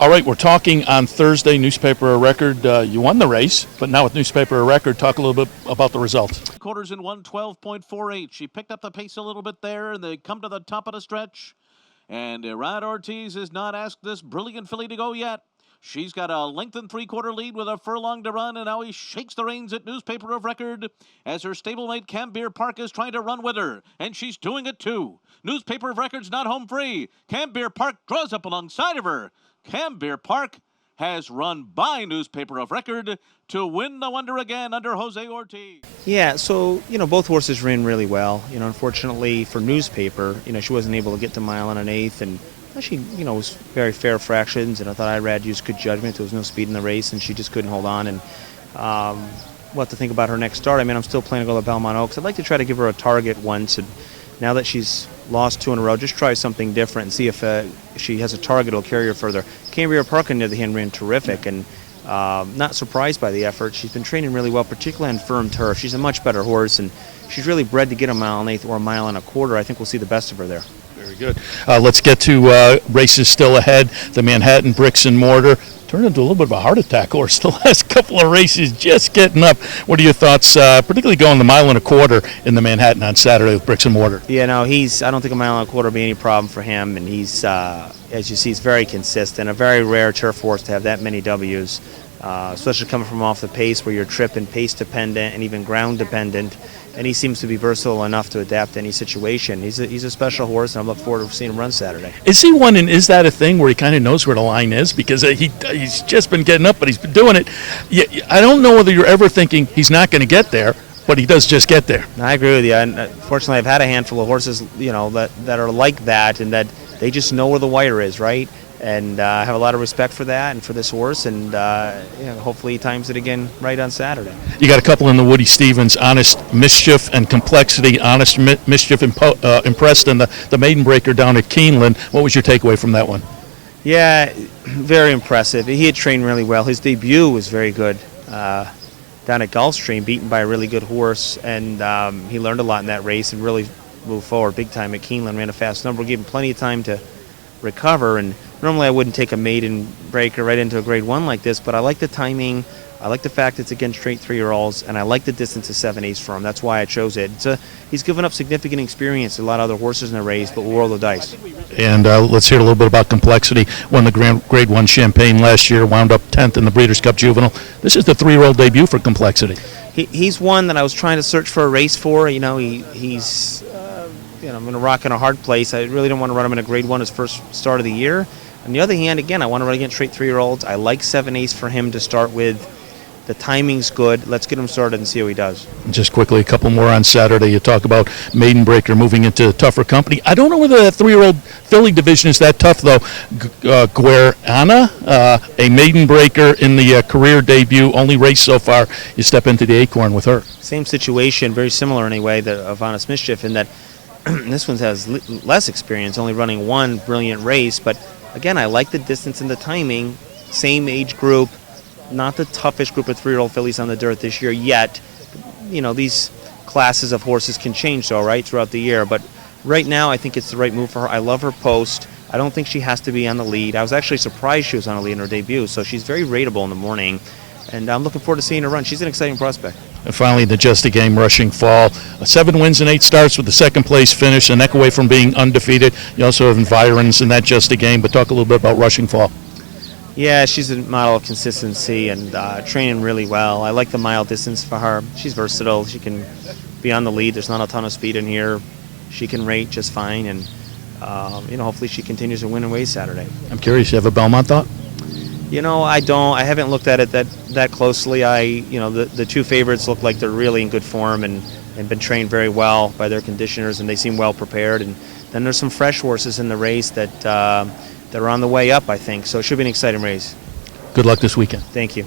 All right, we're talking on Thursday, Newspaper of Record. You won the race, but now with Newspaper of Record, talk a little bit about the results. Quarters in 112.48. She picked up the pace a little bit there, and they come to the top of the stretch. And Rod Ortiz has not asked this brilliant filly to go yet. She's got a length and three-quarter lead with a furlong to run, and now he shakes the reins at Newspaper of Record as her stablemate Cambier Park is trying to run with her, and she's doing it too. Newspaper of Record's not home free. Cambier Park draws up alongside of her. Cambier Park has run by Newspaper of Record to win the Wonder again under Jose Ortiz. Yeah, so, both horses ran really well. Unfortunately for Newspaper, she wasn't able to get to mile and an eighth, and she, was very fair fractions, and I thought Irad used good judgment. There was no speed in the race, and she just couldn't hold on, and we'll have to think about her next start. I'm still planning to go to Belmont Oaks. I'd like to try to give her a target once, and now that she's lost two in a row, just try something different and see if she has a target it'll carry her further. Cambier Park, on the other hand, ran terrific, and not surprised by the effort. She's been training really well, particularly on firm turf. She's a much better horse, and she's really bred to get a mile and eighth or a mile and a quarter. I think we'll see the best of her there. Very good. Let's get to races still ahead. The Manhattan Bricks and Mortar turned into a little bit of a heart attack horse the last couple of races, just getting up. What are your thoughts, particularly going the mile and a quarter in the Manhattan on Saturday with Bricks and Mortar? Yeah, no, I don't think a mile and a quarter will be any problem for him, and he's, as you see, he's very consistent. A very rare turf horse to have that many W's, especially coming from off the pace where you're trip and pace dependent and even ground dependent. And he seems to be versatile enough to adapt to any situation. He's a special horse, and I'm looking forward to seeing him run Saturday. Is he one, and is that a thing where he kind of knows where the line is? Because he's just been getting up, but he's been doing it. I don't know whether you're ever thinking he's not going to get there, but he does just get there. I agree with you. And fortunately, I've had a handful of horses, that are like that, and that they just know where the wire is, right? And I have a lot of respect for that and for this horse, and hopefully he times it again right on Saturday. You got a couple in the Woody Stevens, Honest Mischief and Complexity. Honest Mischief impressed in the Maiden Breaker down at Keeneland. What was your takeaway from that one? Yeah, very impressive. He had trained really well. His debut was very good down at Gulfstream, beaten by a really good horse, and he learned a lot in that race and really moved forward big time at Keeneland. Ran a fast number, gave him plenty of time to recover, and normally I wouldn't take a maiden breaker right into a grade one like this, but I like the timing, I like the fact it's against straight 3-year-olds, and I like the distance of 7/8 for him. That's why I chose it. He's given up significant experience to a lot of other horses in the race, but we'll roll the dice. And let's hear a little bit about Complexity. Won the grade one Champagne last year, wound up 10th in the Breeders' Cup Juvenile. This is the 3-year-old debut for Complexity. He's one that I was trying to search for a race for. He's I'm in a rock and a hard place. I really don't want to run him in a grade one his first start of the year. On the other hand, again, I want to run against straight 3-year-olds. I like 7/8 for him to start with. The timing's good. Let's get him started and see how he does. Just quickly, a couple more on Saturday. You talk about Maiden Breaker moving into tougher company. I don't know whether that 3-year-old filly division is that tough, though. Guerana, a Maiden Breaker in the career debut, only race so far. You step into the Acorn with her. Same situation, very similar anyway, of Honest Mischief, in that this one has less experience, only running one brilliant race. But again, I like the distance and the timing. Same age group, not the toughest group of 3-year-old fillies on the dirt this year yet. These classes of horses can change, though, right, throughout the year. But right now, I think it's the right move for her. I love her post. I don't think she has to be on the lead. I was actually surprised she was on the lead in her debut. So she's very rateable in the morning, and I'm looking forward to seeing her run. She's an exciting prospect. And finally, the Just a Game Rushing Fall. 7 wins and 8 starts with the second place finish, a neck away from being undefeated. You also have Environs in that Just a Game, but talk a little bit about Rushing Fall. Yeah, she's a model of consistency and training really well. I like the mile distance for her. She's versatile. She can be on the lead. There's not a ton of speed in here. She can rate just fine, and hopefully she continues to win and weigh Saturday. I'm curious, you have a Belmont thought? I don't. I haven't looked at it that closely. The two favorites look like they're really in good form and been trained very well by their conditioners, and they seem well prepared. And then there's some fresh horses in the race that are on the way up, I think. So it should be an exciting race. Good luck this weekend. Thank you.